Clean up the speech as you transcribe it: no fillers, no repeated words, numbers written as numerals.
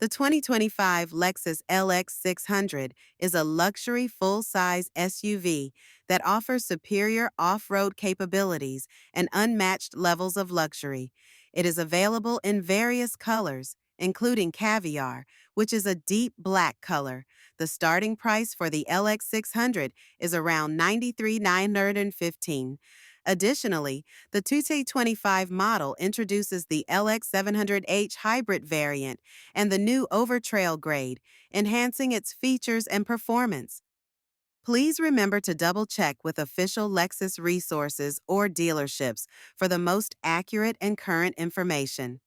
The 2025 Lexus LX600 is a luxury full-size SUV that offers superior off-road capabilities and unmatched levels of luxury. It is available in various colors, including Caviar, which is a deep black color. The starting price for the LX600 is around $93,915. Additionally, the 2025 model introduces the LX700H hybrid variant and the new Overtrail grade, enhancing its features and performance. Please remember to double-check with official Lexus resources or dealerships for the most accurate and current information.